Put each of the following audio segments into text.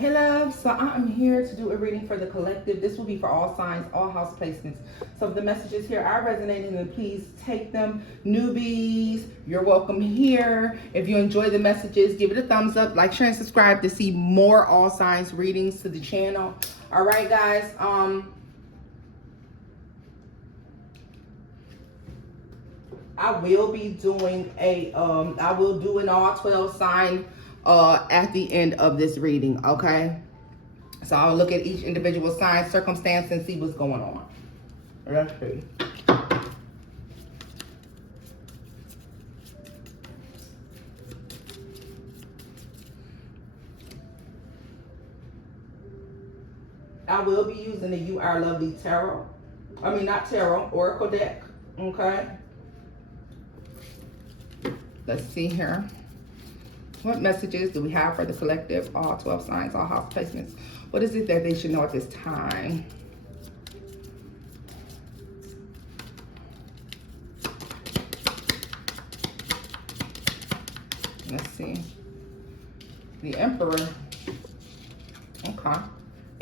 Hey love, so I'm here to do a reading for the collective. This will be for all signs, all house placements. So if the messages here are resonating, then please take them. Newbies, you're welcome here. If you enjoy the messages, give it a thumbs up, like, share, and subscribe to see more all signs readings to the channel. All right, guys. I will be doing I will do an all 12 sign at the end of this reading, okay? So I'll look at each individual sign, circumstance, and see what's going on. Let's see. I will be using the You Are Lovely Tarot. I mean, not Tarot, Oracle deck, okay? Let's see here. What messages do we have for the collective? All 12 signs, all house placements. What is it that they should know at this time? Let's see. The Emperor. Okay.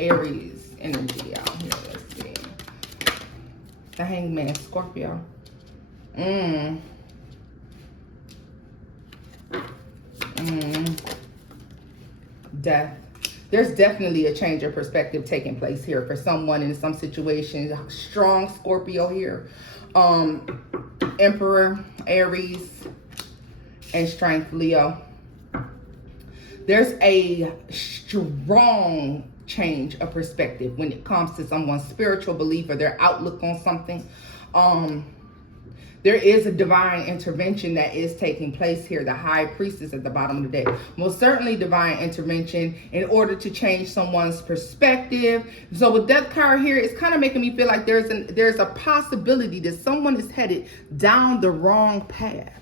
Aries energy out here. Let's see. The Hangman, Scorpio. Death. There's definitely a change of perspective taking place here for someone in some situations. Strong Scorpio here. Emperor, Aries, and Strength, Leo. There's a strong change of perspective when it comes to someone's spiritual belief or their outlook on something. There is a divine intervention that is taking place here. The High Priestess at the bottom of the deck. Most certainly divine intervention in order to change someone's perspective. So with Death card here, it's kind of making me feel like there's a possibility that someone is headed down the wrong path.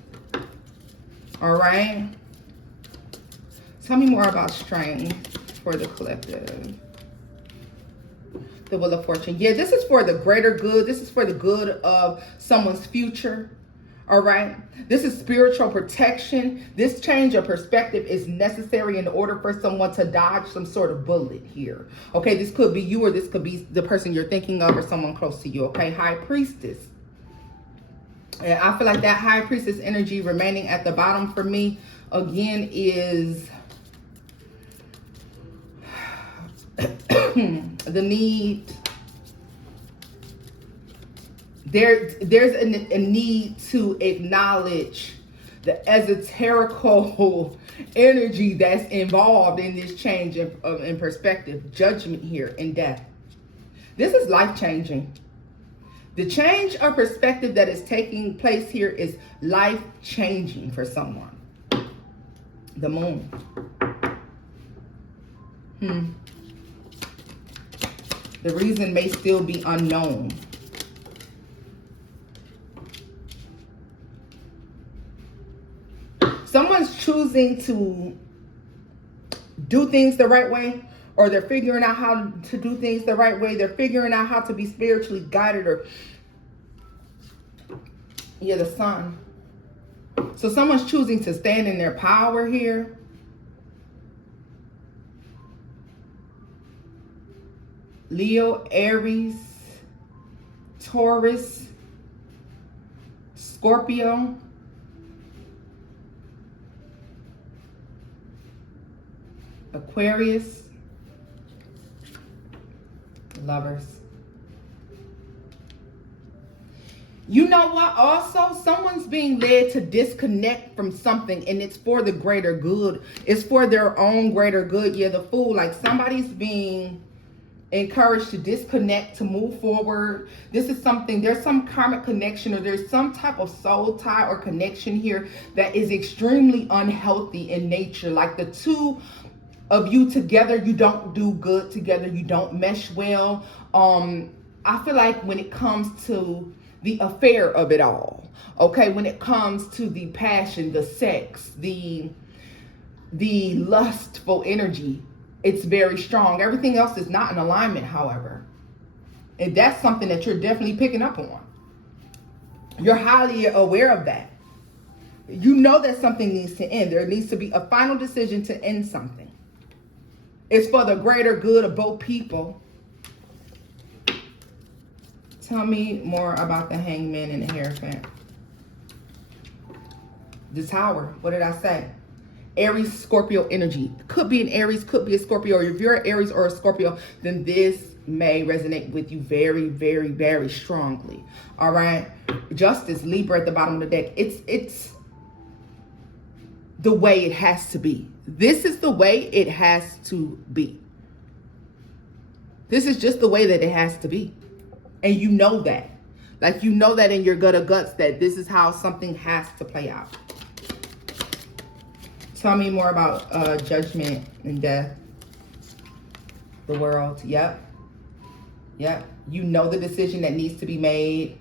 All right. Tell me more about strength for the collective. The Wheel of Fortune. Yeah, this is for the greater good. This is for the good of someone's future. All right. This is spiritual protection. This change of perspective is necessary in order for someone to dodge some sort of bullet here. Okay, this could be you or this could be the person you're thinking of or someone close to you. Okay, High Priestess. And I feel like that High Priestess energy remaining at the bottom for me again is the need. There's a need to acknowledge the esoterical energy that's involved in this change in perspective. Judgment here in death. This is life-changing. The change of perspective that is taking place here is life-changing for someone. The Moon. The reason may still be unknown. Someone's choosing to do things the right way, or they're figuring out how to do things the right way. They're figuring out how to be spiritually guided, or yeah, the Sun. So someone's choosing to stand in their power here. Leo, Aries, Taurus, Scorpio, Aquarius, Lovers. You know what? Also, someone's being led to disconnect from something, and it's for the greater good. It's for their own greater good. Yeah, the Fool. Like somebody's being encouraged to disconnect, to move forward. This is something, there's some karmic connection, or there's some type of soul tie or connection here that is extremely unhealthy in nature. Like the two of you together, you don't do good together, you don't mesh well. I feel like when it comes to the affair of it all, okay, when it comes to the passion, the sex, the lustful energy, it's very strong. Everything else is not in alignment, however. And that's something that you're definitely picking up on. You're highly aware of that. You know that something needs to end. There needs to be a final decision to end something. It's for the greater good of both people. Tell me more about the Hangman and the Hierophant. The Tower. What did I say? Aries, Scorpio energy. Could be an Aries, could be a Scorpio. Or if you're an Aries or a Scorpio, then this may resonate with you very, very, very strongly. All right. Justice, Libra at the bottom of the deck. It's the way it has to be. This is the way it has to be. This is just the way that it has to be. And you know that. Like, you know that in your gut of guts that this is how something has to play out. Tell me more about judgment and death. The World. Yep. Yep. You know the decision that needs to be made.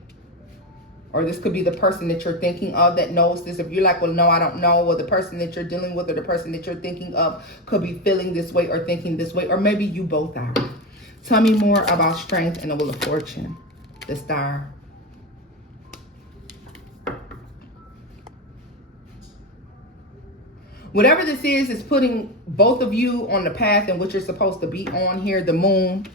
Or this could be the person that you're thinking of that knows this. If you're like, well, no, I don't know. Or the person that you're dealing with or the person that you're thinking of could be feeling this way or thinking this way. Or maybe you both are. Tell me more about strength and the Wheel of Fortune. The Star. Whatever this is putting both of you on the path in which you're supposed to be on here. The Moon.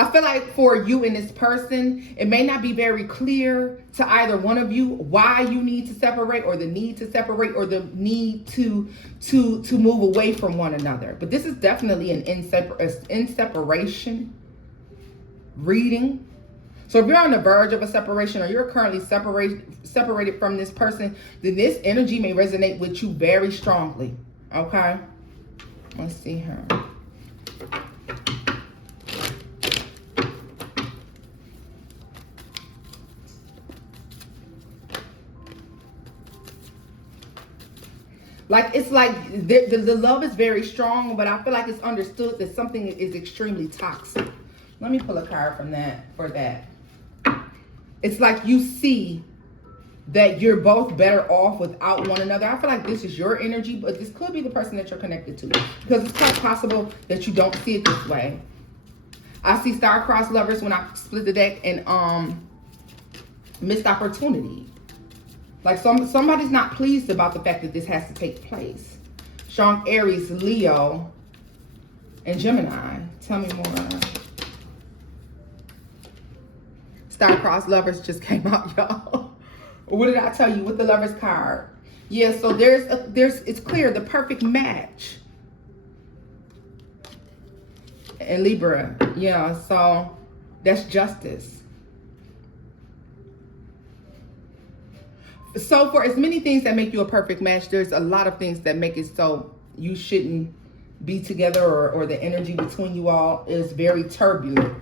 I feel like for you and this person, it may not be very clear to either one of you why you need to separate, or the need to separate, or the need to move away from one another. But this is definitely an in separation reading. So if you're on the verge of a separation, or you're currently separated from this person, then this energy may resonate with you very strongly. Okay? Let's see here. Like, it's like the love is very strong, but I feel like it's understood that something is extremely toxic. Let me pull a card from that for that. It's like you see that you're both better off without one another. I feel like this is your energy, but this could be the person that you're connected to, because it's quite possible that you don't see it this way. I see star-crossed lovers when I split the deck, and missed opportunity. Like somebody's not pleased about the fact that this has to take place. Strong Aries, Leo, and Gemini. Tell me more. Star-crossed lovers just came out, y'all. What did I tell you with the Lovers card? Yeah, so it's clear, the perfect match. And Libra, yeah, so that's justice. So for as many things that make you a perfect match, there's a lot of things that make it so you shouldn't be together, or the energy between you all is very turbulent.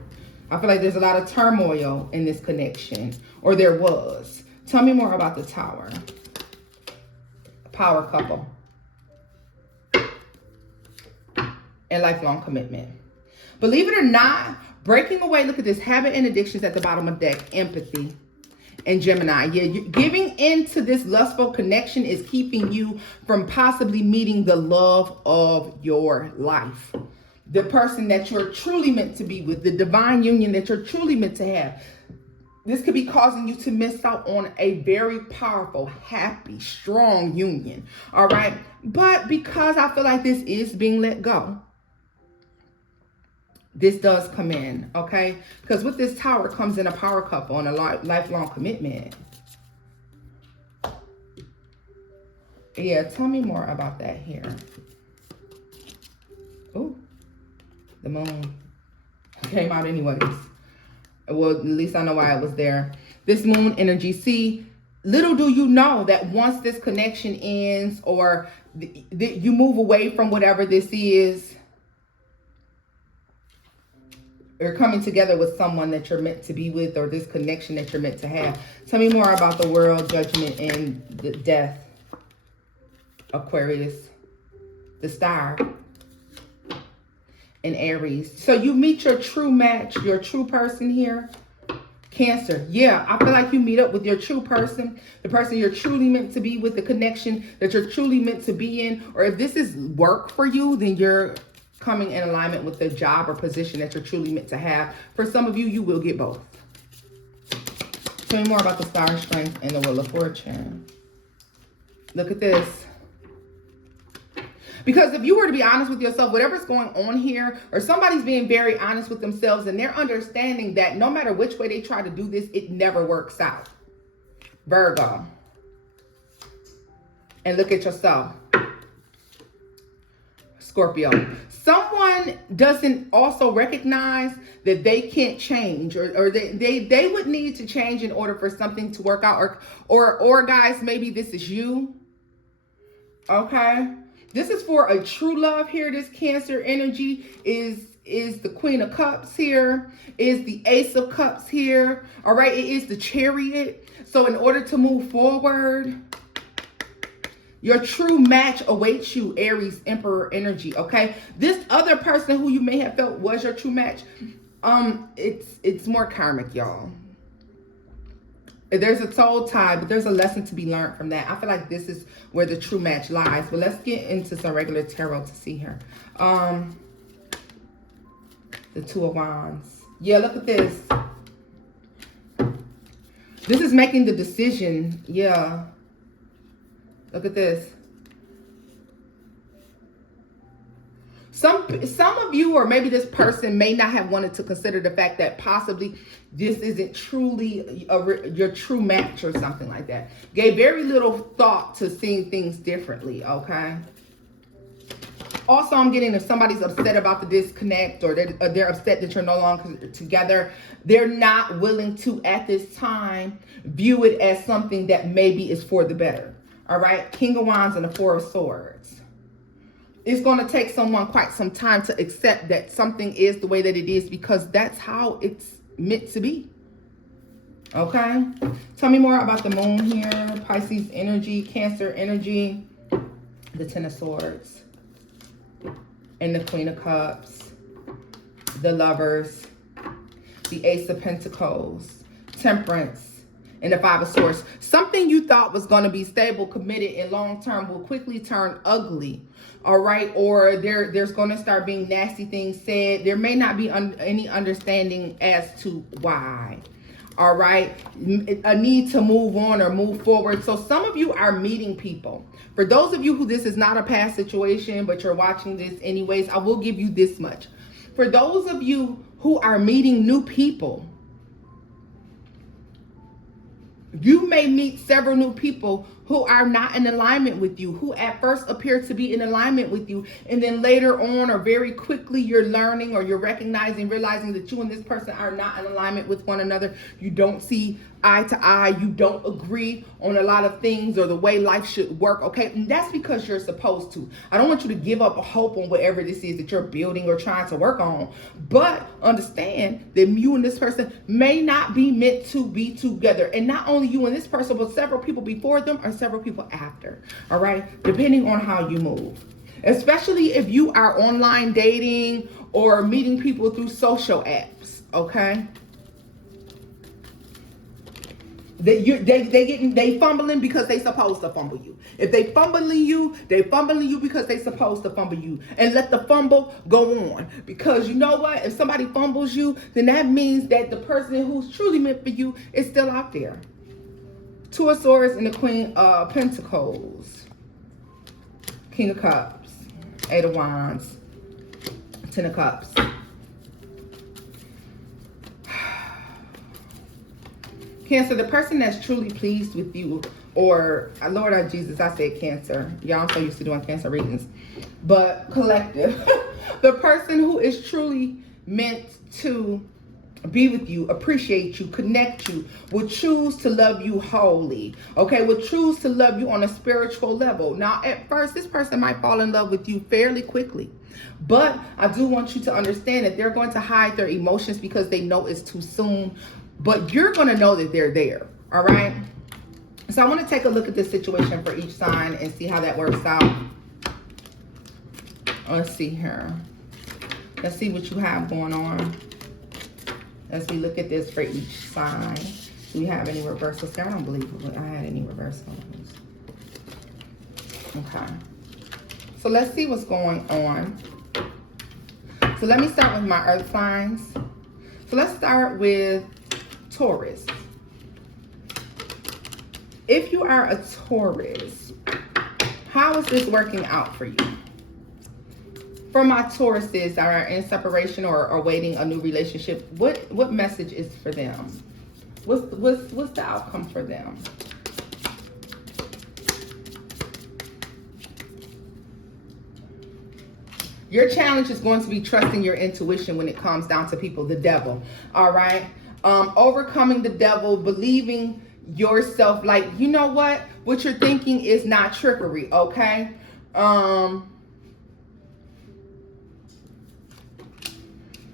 I feel like there's a lot of turmoil in this connection, or there was. Tell me more about the Tower. Power couple. And lifelong commitment. Believe it or not, breaking away, look at this, habit and addictions at the bottom of the deck, empathy. And Gemini, yeah, giving into this lustful connection is keeping you from possibly meeting the love of your life. The person that you're truly meant to be with, the divine union that you're truly meant to have. This could be causing you to miss out on a very powerful, happy, strong union. All right. But because I feel like this is being let go, this does come in, okay? Because with this Tower comes in a power couple and a lifelong commitment. Yeah, tell me more about that here. Oh, the Moon came out anyways. Well, at least I know why it was there. This Moon energy. See, little do you know that once this connection ends, or you move away from whatever this is, or coming together with someone that you're meant to be with, or this connection that you're meant to have. Tell me more about the World, judgment, and the death. Aquarius, the Star, and Aries. So you meet your true match, your true person here. Cancer. Yeah, I feel like you meet up with your true person, the person you're truly meant to be with, the connection that you're truly meant to be in. Or if this is work for you, then you're coming in alignment with the job or position that you're truly meant to have. For some of you, you will get both. Tell me more about the Star, strength, and the Wheel of Fortune. Look at this. Because if you were to be honest with yourself, whatever's going on here, or somebody's being very honest with themselves and they're understanding that no matter which way they try to do this, it never works out. Virgo. And look at yourself. Scorpio. Someone doesn't also recognize that they can't change, or they would need to change in order for something to work out, or guys, maybe this is you. Okay, this is for a true love here. This Cancer energy is the Queen of Cups here, is the Ace of Cups here. All right, it is the Chariot. So in order to move forward, your true match awaits you, Aries, Emperor energy, okay? This other person who you may have felt was your true match, it's more karmic, y'all. There's a soul tie, but there's a lesson to be learned from that. I feel like this is where the true match lies. But let's get into some regular tarot to see here. The Two of Wands. Yeah, look at this. This is making the decision. Yeah. Look at this. Some of you, or maybe this person, may not have wanted to consider the fact that possibly this isn't truly your true match or something like that. Gave very little thought to seeing things differently, okay? Also, I'm getting, if somebody's upset about the disconnect, or they're upset that you're no longer together, they're not willing to, at this time, view it as something that maybe is for the better. All right, King of Wands and the Four of Swords. It's going to take someone quite some time to accept that something is the way that it is, because that's how it's meant to be. Okay, tell me more about the moon here. Pisces energy, Cancer energy, the Ten of Swords, and the Queen of Cups, the Lovers, the Ace of Pentacles, Temperance, and the Five of Swords. Something you thought was going to be stable, committed, and long-term will quickly turn ugly. All right. Or there's going to start being nasty things said. There may not be any understanding as to why. All right. A need to move on or move forward. So some of you are meeting people. For those of you who this is not a past situation, but you're watching this anyways, I will give you this much. For those of you who are meeting new people, you may meet several new people who are not in alignment with you, who at first appear to be in alignment with you, and then later on, or very quickly, you're learning, or you're recognizing, realizing that you and this person are not in alignment with one another. You don't see eye to eye. You don't agree on a lot of things or the way life should work, okay? And that's because you're supposed to. I don't want you to give up hope on whatever this is that you're building or trying to work on, but understand that you and this person may not be meant to be together. And not only you and this person, but several people before them or several people after, all right? Depending on how you move. Especially if you are online dating or meeting people through social apps, okay? They fumbling because they supposed to fumble you. If they fumbling you because they supposed to fumble you. And let the fumble go on. Because you know what? If somebody fumbles you, then that means that the person who's truly meant for you is still out there. Two of Swords and the Queen of Pentacles. King of Cups. Eight of Wands. Ten of Cups. Cancer, the person that's truly pleased with you, or Lord our Jesus, I said Cancer. Y'all, I'm so used to doing Cancer readings. But collective. The person who is truly meant to be with you, appreciate you, connect you, will choose to love you wholly. Okay, will choose to love you on a spiritual level. Now, at first, this person might fall in love with you fairly quickly. But I do want you to understand that they're going to hide their emotions because they know it's too soon. But you're going to know that they're there. All right. So I want to take a look at this situation for each sign and see how that works out. Let's see here. Let's see what you have going on. As we look at this for each sign. Do we have any reversals? I don't believe I had any reversals. Okay. So let's see what's going on. So let me start with my earth signs. So let's start with Taurus. If you are a Taurus, how is this working out for you? For my Tauruses that are in separation or awaiting a new relationship, what message is for them? What's the outcome for them? Your challenge is going to be trusting your intuition when it comes down to people, the devil. All right. Overcoming the devil, believing yourself, like, you know what you're thinking is not trickery. Okay.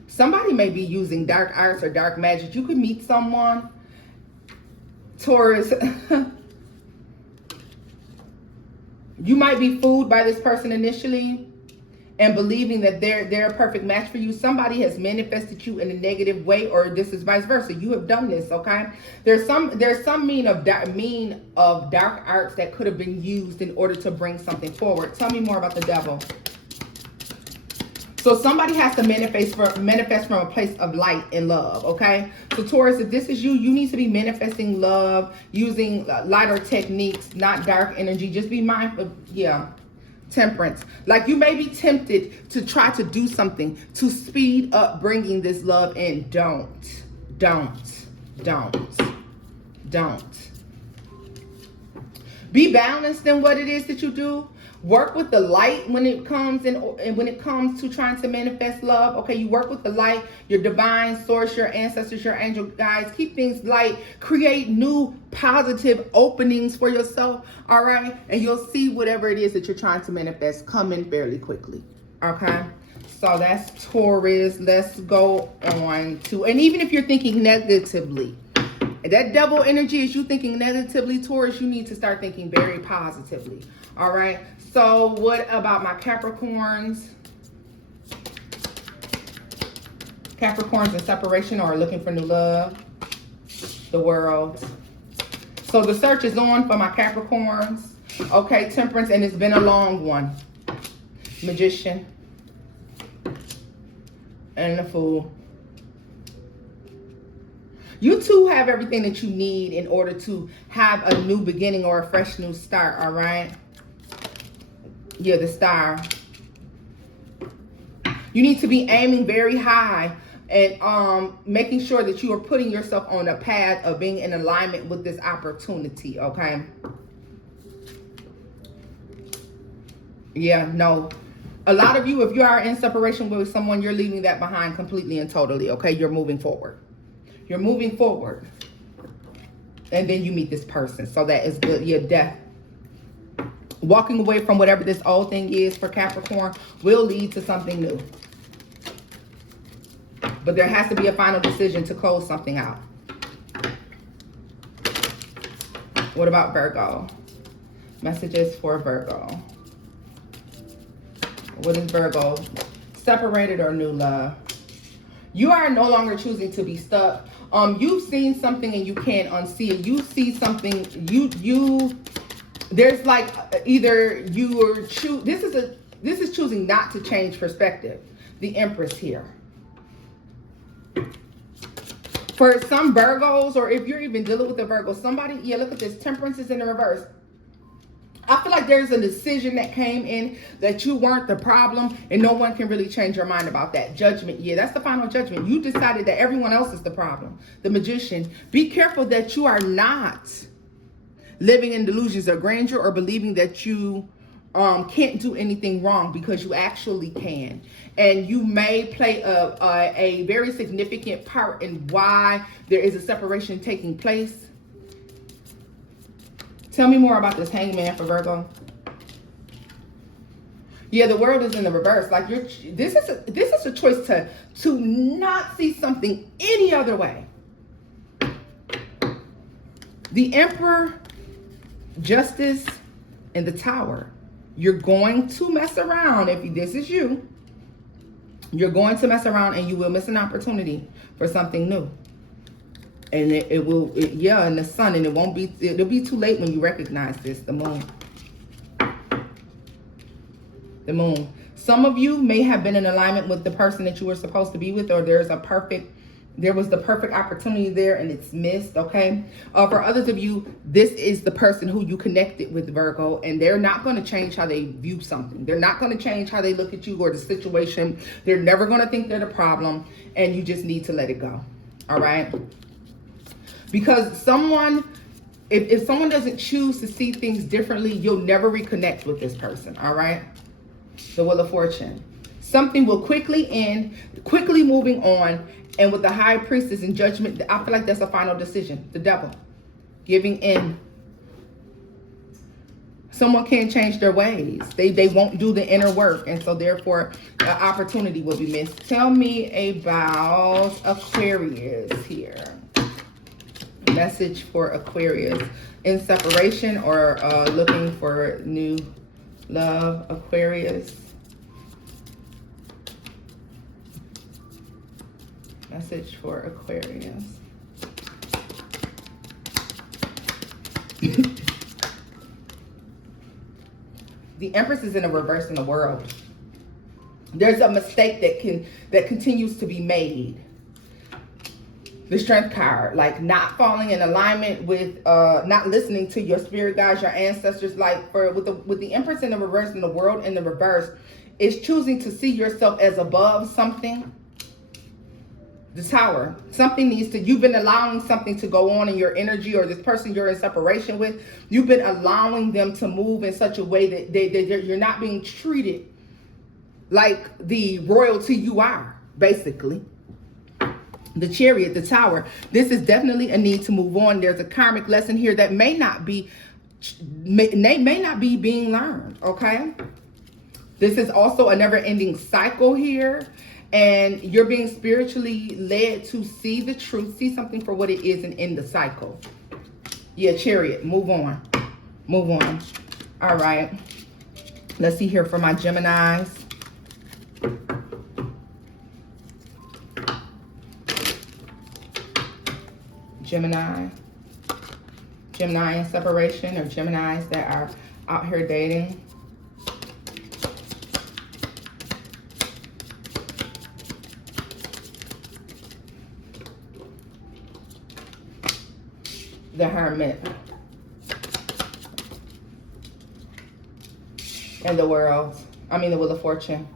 Somebody may be using dark arts or dark magic. You could meet someone, Taurus. You might be fooled by this person initially and believing that they're a perfect match for you. Somebody has manifested you in a negative way, or this is vice versa. You have done this, okay? There's some mean of dark arts that could have been used in order to bring something forward. Tell me more about the devil. So somebody has to manifest from a place of light and love, okay? So Taurus, if this is you, you need to be manifesting love, using lighter techniques, not dark energy. Just be mindful, Temperance. Like, you may be tempted to try to do something to speed up bringing this love in. Don't. Be balanced in what it is that you do. Work with the light when it comes in, and when it comes to trying to manifest love. Okay, you work with the light, your divine source, your ancestors, your angel guides. Keep things light. Create new positive openings for yourself. All right, and you'll see whatever it is that you're trying to manifest come in fairly quickly. Okay, so that's Taurus. Let's go on to, and even if you're thinking negatively, that double energy is you thinking negatively, Taurus, you need to start thinking very positively. All right. So what about my Capricorns? Capricorns in separation or looking for new love? The World. So the search is on for my Capricorns. Okay, Temperance, and it's been a long one. Magician. And the Fool. You two have everything that you need in order to have a new beginning or a fresh new start, all right? Yeah, the Star. You need to be aiming very high and making sure that you are putting yourself on a path of being in alignment with this opportunity, okay? Yeah, no. A lot of you, if you are in separation with someone, you're leaving that behind completely and totally, okay? You're moving forward. You're moving forward. And then you meet this person. So that is good. Yeah, death. Walking away from whatever this old thing is for Capricorn will lead to something new. But there has to be a final decision to close something out. What about Virgo? Messages for Virgo. What is Virgo? Separated or new love? You are no longer choosing to be stuck. You've seen something and you can't unsee it. You see something, there's like either you are this is choosing not to change perspective. The Empress here. For some Virgos, or if you're even dealing with a Virgo, somebody, yeah, look at this. Temperance is in the reverse. I feel like there's a decision that came in that you weren't the problem, and no one can really change your mind about that. Judgment, yeah, that's the final judgment. You decided that everyone else is the problem. The Magician. Be careful that you are not living in delusions of grandeur or believing that you can't do anything wrong, because you actually can. And you may play a very significant part in why there is a separation taking place. Tell me more about this Hangman for Virgo. Yeah, the World is in the reverse. Like, this is a choice to not see something any other way. The Emperor, Justice, and the Tower. You're going to mess around. If this is you, you're going to mess around and you will miss an opportunity for something new. And it will, and the Sun, and it'll be too late when you recognize this. The Moon. The Moon. Some of you may have been in alignment with the person that you were supposed to be with, or there's a perfect There was the perfect opportunity there and it's missed, okay? For others of you, this is the person who you connected with, Virgo, and they're not going to change how they view something. They're not going to change how they look at you or the situation. They're never going to think they're the problem, and you just need to let it go, all right? Because someone, if someone doesn't choose to see things differently, you'll never reconnect with this person, all right? The Wheel of Fortune. Something will quickly end, quickly moving on. And with the High Priestess and Judgment, I feel like that's a final decision. The Devil. Giving in. Someone can't change their ways. They won't do the inner work. And so therefore, the opportunity will be missed. Tell me about Aquarius here. Message for Aquarius. In separation or looking for new love, Aquarius. Message for Aquarius. The Empress is in a reverse in the world. There's a mistake that continues to be made. The Strength card, like not falling in alignment with, not listening to your spirit guides, your ancestors. Like with the Empress in the reverse and the world in the reverse, is choosing to see yourself as above something. The Tower. Something needs to, you've been allowing something to go on in your energy, or this person you're in separation with, you've been allowing them to move in such a way that you're not being treated like the royalty you are, basically. The Chariot, the Tower. This is definitely a need to move on. There's a karmic lesson here that may not be being learned, okay? This is also a never-ending cycle here. And you're being spiritually led to see the truth, see something for what it is, and end the cycle. Yeah, Chariot, move on. Move on. All right. Let's see here for my Geminis. Gemini in separation, or Geminis that are out here dating. The Hermit. And the World. I mean the Wheel of Fortune.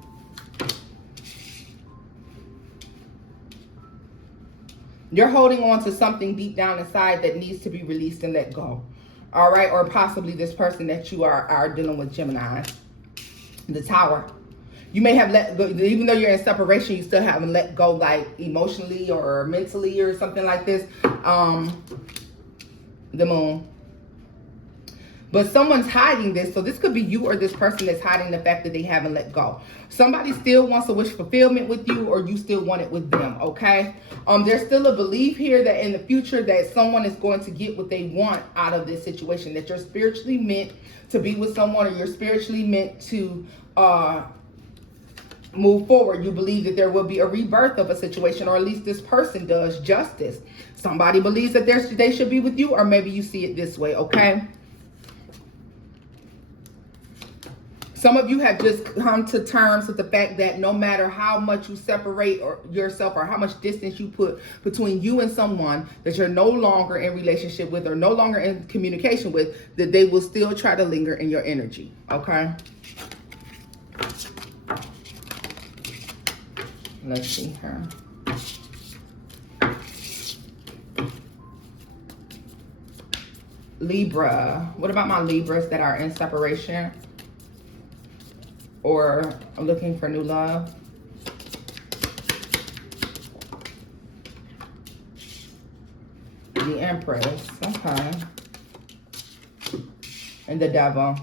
You're holding on to something deep down inside that needs to be released and let go. All right? Or possibly this person that you are dealing with, Gemini. The Tower. You may have let go, even though you're in separation, you still haven't let go, like emotionally or mentally or something like this. The Moon. But someone's hiding this, so this could be you or this person that's hiding the fact that they haven't let go. Somebody still wants a wish fulfillment with you, or you still want it with them, okay? There's still a belief here that in the future that someone is going to get what they want out of this situation, that you're spiritually meant to be with someone, or you're spiritually meant to move forward. You believe that there will be a rebirth of a situation, or at least this person does. Justice. Somebody believes that they should be with you, or maybe you see it this way, okay? Some of you have just come to terms with the fact that no matter how much you separate yourself, or how much distance you put between you and someone that you're no longer in relationship with, or no longer in communication with, that they will still try to linger in your energy, okay? Let's see here. Libra. What about my Libras that are in separation or looking for new love? The Empress. Okay. And the Devil.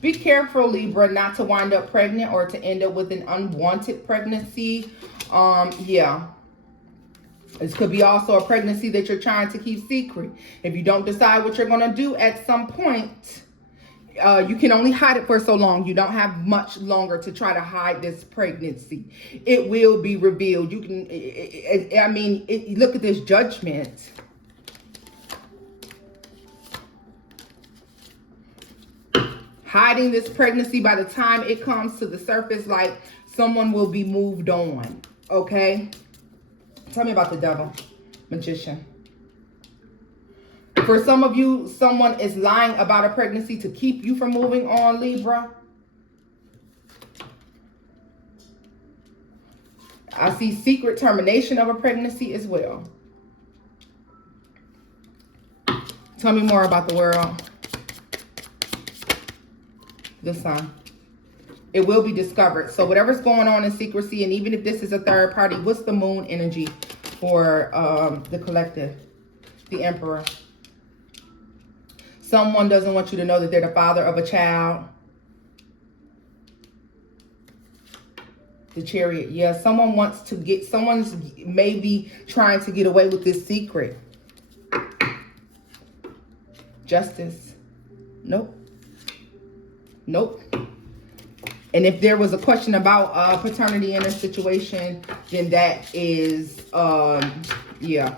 Be careful, Libra, not to wind up pregnant or to end up with an unwanted pregnancy. Yeah. This could be also a pregnancy that you're trying to keep secret. If you don't decide what you're going to do at some point, you can only hide it for so long. You don't have much longer to try to hide this pregnancy. It will be revealed. You can, look at this Judgment. Hiding this pregnancy, by the time it comes to the surface, like someone will be moved on, okay? Tell me about the devil. Magician. For some of you, someone is lying about a pregnancy to keep you from moving on, Libra. I see secret termination of a pregnancy as well. Tell me more about the world. The sun. It will be discovered. So whatever's going on in secrecy, and even if this is a third party, what's the moon energy for the collective? The Emperor. Someone doesn't want you to know that they're the father of a child. The Chariot. Yeah, someone wants to get, someone's maybe trying to get away with this secret. Justice. Nope. Nope. And if there was a question about paternity in a situation, then that is, yeah,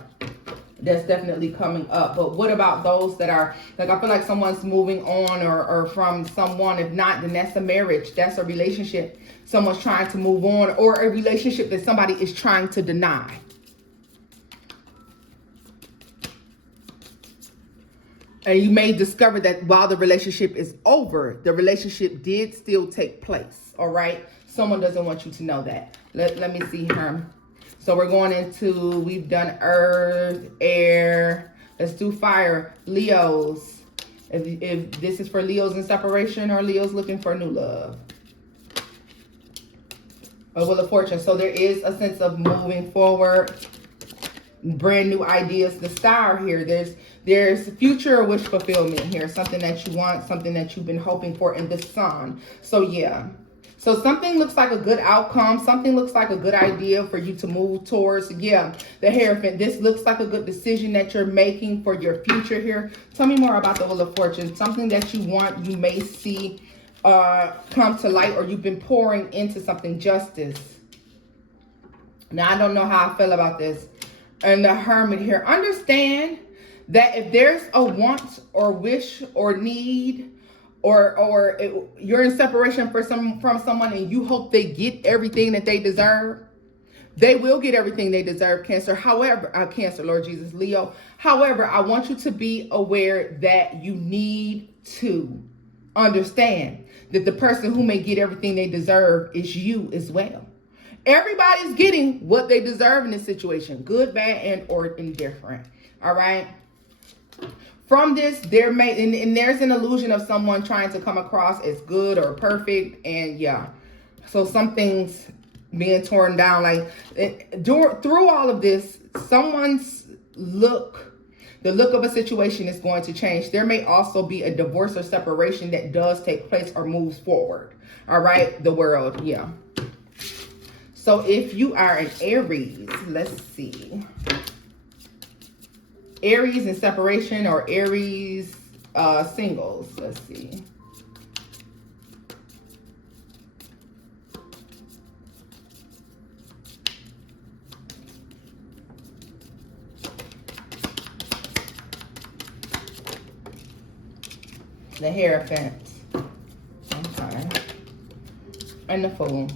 that's definitely coming up. But what about those that are, like, I feel like someone's moving on or from someone. If not, then that's a marriage. That's a relationship. Someone's trying to move on, or a relationship that somebody is trying to deny. And you may discover that while the relationship is over, the relationship did still take place. All right. Someone doesn't want you to know that. Let me see her. So we're going into, we've done earth, air. Let's do fire. Leos. If this is for Leos in separation or Leos looking for new love. A Wheel of Fortune. So there is a sense of moving forward. Brand new ideas. The Star here. There's future wish fulfillment here. Something that you want, something that you've been hoping for in the Sun. So yeah. So something looks like a good outcome. Something looks like a good idea for you to move towards. Yeah, the Hierophant. This looks like a good decision that you're making for your future here. Tell me more about the Wheel of Fortune. Something that you want, you may see come to light, or you've been pouring into something. Justice. Now, I don't know how I feel about this. And the Hermit here. Understand that if there's a want or wish or need, or you're in separation from someone and you hope they get everything that they deserve, they will get everything they deserve, Cancer. However, Cancer, Lord Jesus, Leo. However, I want you to be aware that you need to understand that the person who may get everything they deserve is you as well. Everybody's getting what they deserve in this situation, good, bad, and or indifferent. All right. From this, there may, and there's an illusion of someone trying to come across as good or perfect. And yeah, so something's being torn down. Like through all of this, someone's the look of a situation is going to change. There may also be a divorce or separation that does take place or moves forward. All right, the World, yeah. So if you are an Aries, let's see. Aries in separation or Aries singles. Let's see. The Hierophant. Okay. And the Fool.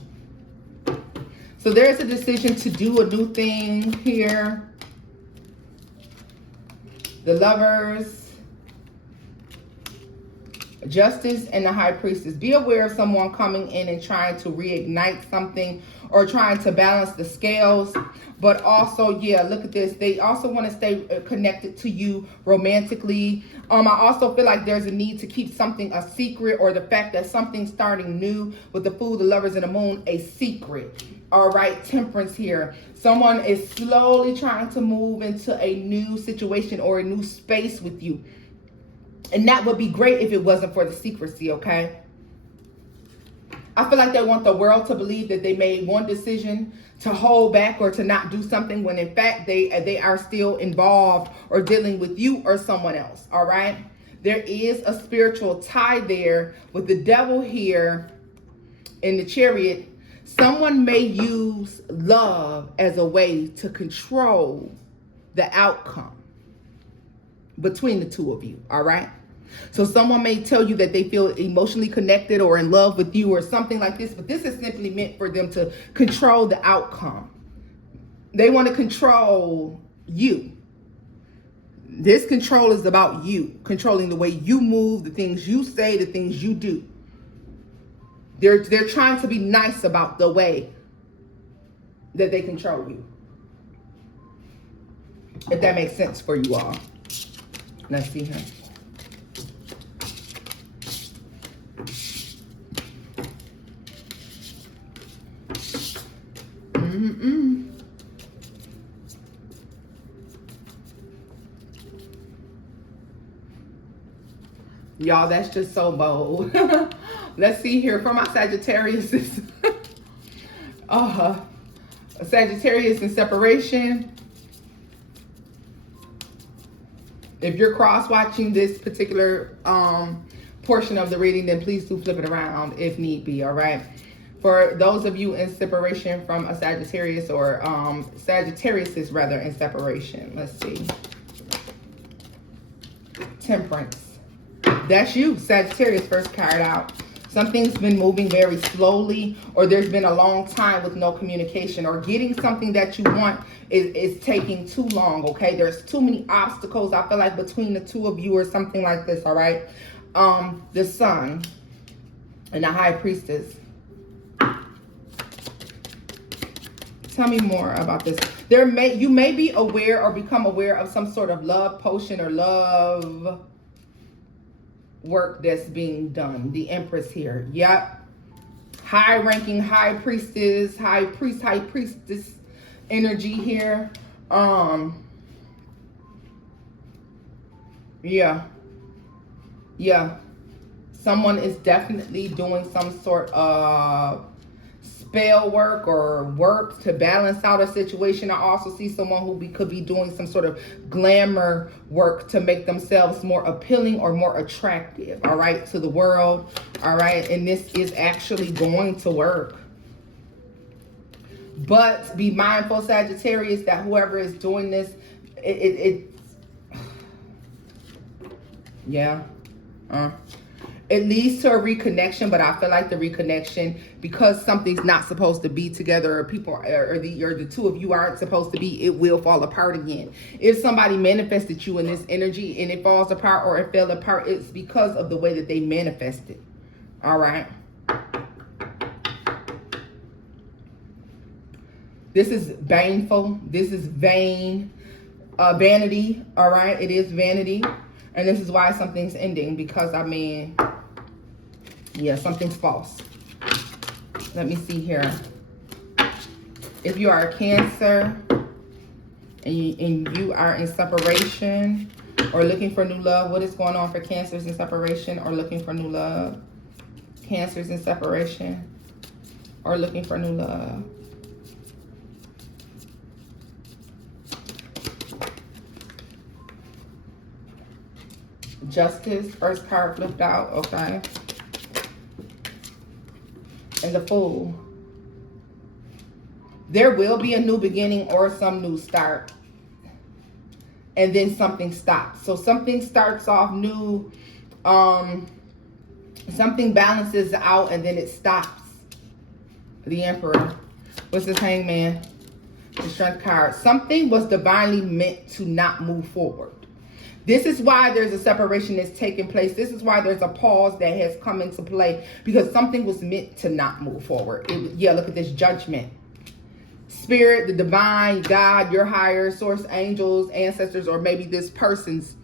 So there's a decision to do a new thing here. The Lovers, Justice, and the High Priestess. Be aware of someone coming in and trying to reignite something or trying to balance the scales. But also, yeah, look at this. They also want to stay connected to you romantically. I also feel like there's a need to keep something a secret, or the fact that something's starting new with the Fool, the Lovers, and the Moon, a secret. All right, Temperance here. Someone is slowly trying to move into a new situation or a new space with you. And that would be great if it wasn't for the secrecy, okay? I feel like they want the world to believe that they made one decision to hold back or to not do something, when in fact they are still involved or dealing with you or someone else, all right? There is a spiritual tie there with the Devil here in the Chariot. Someone may use love as a way to control the outcome between the two of you, all right? So someone may tell you that they feel emotionally connected or in love with you or something like this, but this is simply meant for them to control the outcome. They want to control you. This control is about you, controlling the way you move, the things you say, the things you do. They're trying to be nice about the way that they control you. If that makes sense for you all. Let's see here. Y'all, that's just so bold. Let's see here for my Sagittarius. Sagittarius in separation. If you're cross-watching this particular portion of the reading, then please do flip it around if need be, all right? For those of you in separation from a Sagittarius or Sagittariuses rather in separation, let's see. Temperance. That's you, Sagittarius, first card out. Something's been moving very slowly, or there's been a long time with no communication, or getting something that you want is taking too long, okay? There's too many obstacles, I feel like, between the two of you or something like this, all right? The Sun and the High Priestess. Tell me more about this. You may be aware or become aware of some sort of love potion or love work that's being done. The Empress here. Yep. High ranking High Priestess, High Priestess energy here. Yeah. Someone is definitely doing some sort of spell work or work to balance out a situation. I also see someone who could be doing some sort of glamour work to make themselves more appealing or more attractive, all right, to the world, all right? And this is actually going to work. But be mindful, Sagittarius, that whoever is doing this, it leads to a reconnection, but I feel like the reconnection, because something's not supposed to be together, or people or the two of you aren't supposed to be, it will fall apart again. If somebody manifested you in this energy and it falls apart or it fell apart, it's because of the way that they manifested. All right. This is baneful. This is vain. Vanity. All right. It is vanity. And this is why something's ending, because, I mean, yeah, something's false. Let me see here. If you are a Cancer and you are in separation or looking for new love, what is going on for Cancers in separation or looking for new love? Cancers in separation or looking for new love. Justice, first card flipped out, okay. And the Fool. There will be a new beginning or some new start. And then something stops. So something starts off new. Something balances out and then it stops. The Emperor. What's this Hangman? The Strength card. Something was divinely meant to not move forward. This is why there's a separation that's taking place. This is why there's a pause that has come into play, because something was meant to not move forward. Yeah, look at this Judgment. Spirit, the divine, God, your higher source, angels, ancestors, or maybe this person's,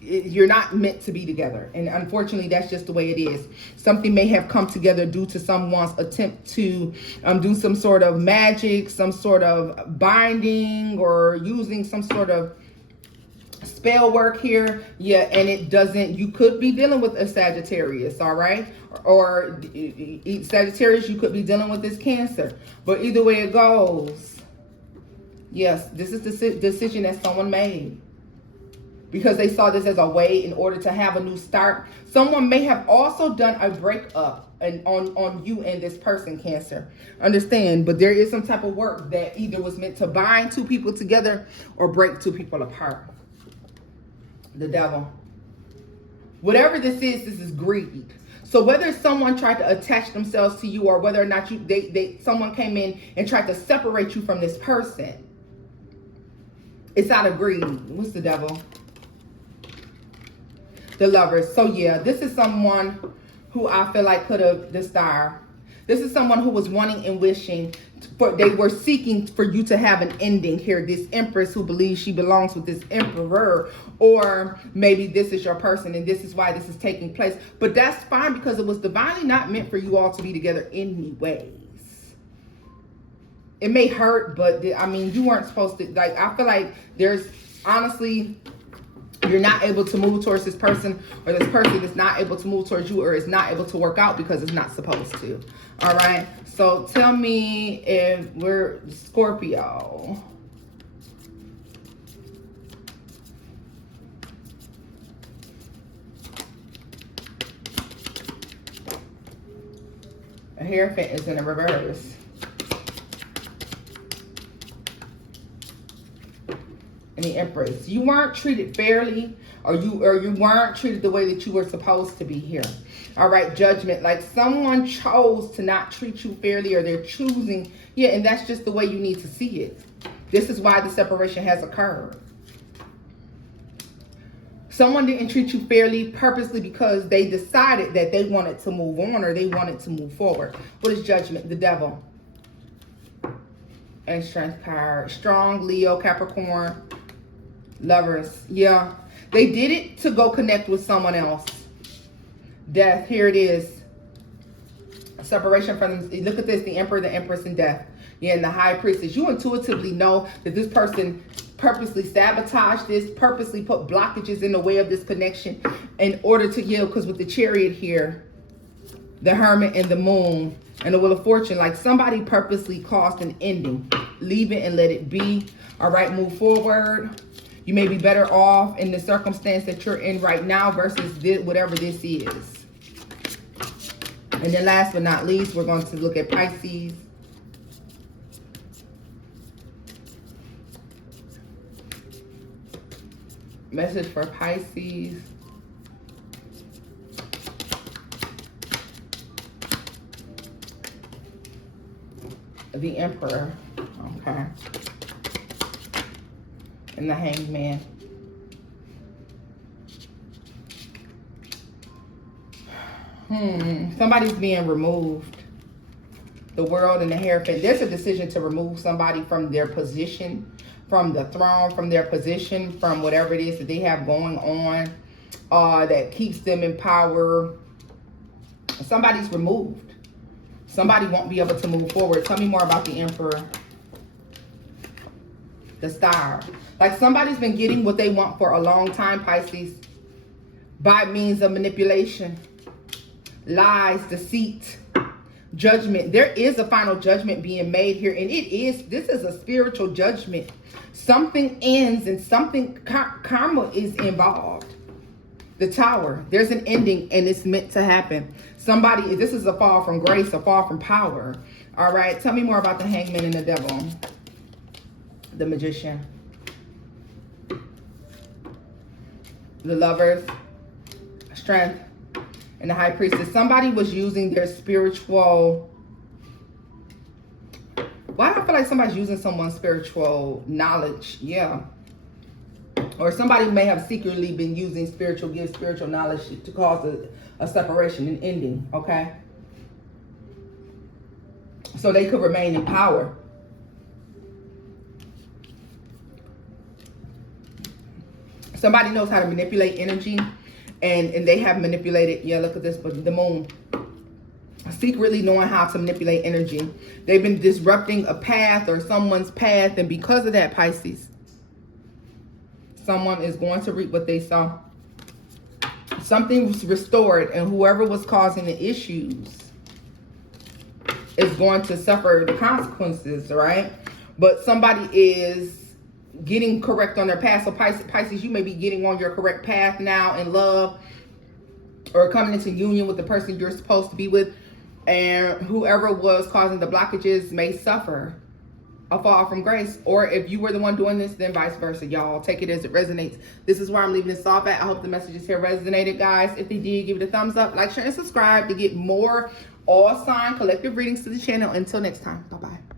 you're not meant to be together. And unfortunately, that's just the way it is. Something may have come together due to someone's attempt to do some sort of magic, some sort of binding, or using some sort of spell work here. Yeah, and it doesn't, you could be dealing with a Sagittarius, all right? Or Sagittarius, you could be dealing with this Cancer. But either way it goes, yes, this is the decision that someone made, because they saw this as a way in order to have a new start. Someone may have also done a breakup on you and this person, Cancer. Understand, but there is some type of work that either was meant to bind two people together or break two people apart. The Devil. Whatever this is greed. So whether someone tried to attach themselves to you, or whether or not someone came in and tried to separate you from this person, it's out of greed. What's the devil? The Lovers. So yeah, this is someone who I feel like could have, the Star. This is someone who was wanting and wishing they were seeking for you to have an ending here. This Empress who believes she belongs with this Emperor, or maybe this is your person and this is why this is taking place. But that's fine, because it was divinely not meant for you all to be together anyways. It may hurt, but I mean, you weren't supposed to, like, I feel like there's, honestly, you're not able to move towards this person, or this person is not able to move towards you, or is not able to work out because it's not supposed to. All right. So tell me if we're Scorpio. A Hierophant is in the reverse. And the Empress. You weren't treated fairly, or you weren't treated the way that you were supposed to be here. All right, Judgment. Like someone chose to not treat you fairly, or they're choosing. Yeah, and that's just the way you need to see it. This is why the separation has occurred. Someone didn't treat you fairly purposely because they decided that they wanted to move on, or they wanted to move forward. What is Judgment? The Devil. And Strength card. Strong, Leo, Capricorn, Lovers. Yeah. They did it to go connect with someone else. Death. Here it is. Separation from them. Look at this. The Emperor, the Empress, and Death. Yeah, and the High Priestess. You intuitively know that this person purposely sabotaged this, purposely put blockages in the way of this connection in order to yield. Because with the Chariot here, the Hermit and the Moon and the Wheel of Fortune, like somebody purposely caused an ending. Leave it and let it be. All right, move forward. You may be better off in the circumstance that you're in right now versus this, whatever this is. And then last but not least, we're going to look at Pisces. Message for Pisces. The Emperor. Okay. And the Hanged Man. Somebody's being removed. The World and the Hierophant. There's a decision to remove somebody from their position, from the throne, from their position, from whatever it is that they have going on that keeps them in power. Somebody's removed. Somebody won't be able to move forward. Tell me more about the Emperor. The Star. Like somebody's been getting what they want for a long time, Pisces, by means of manipulation, lies, deceit, judgment. There is a final judgment being made here, and this is a spiritual judgment. Something ends and something, karma is involved. The Tower, there's an ending and it's meant to happen. Somebody, this is a fall from grace, a fall from power. All right, tell me more about the Hangman and the Devil. The Magician. The Lovers. Strength. And the High Priestess. Somebody was using their spiritual... Why do I feel like somebody's using someone's spiritual knowledge? Yeah. Or somebody may have secretly been using spiritual gifts, spiritual knowledge to cause a separation, an ending, okay? So they could remain in power. Somebody knows how to manipulate energy, and they have manipulated, yeah, look at this, but the Moon. Secretly knowing how to manipulate energy. They've been disrupting a path or someone's path, and because of that, Pisces, someone is going to reap what they sow. Something was restored, and whoever was causing the issues is going to suffer the consequences, right? But somebody is getting correct on their path. So Pisces, you may be getting on your correct path now in love, or coming into union with the person you're supposed to be with, and whoever was causing the blockages may suffer. a fall from grace. Or if you were the one doing this, then vice versa. Y'all take it as it resonates. This is where I'm leaving this off at. I hope the messages here resonated, guys. If they did, give it a thumbs up, like, share, and subscribe to get more all sign collective readings to the channel. Until next time, bye-bye.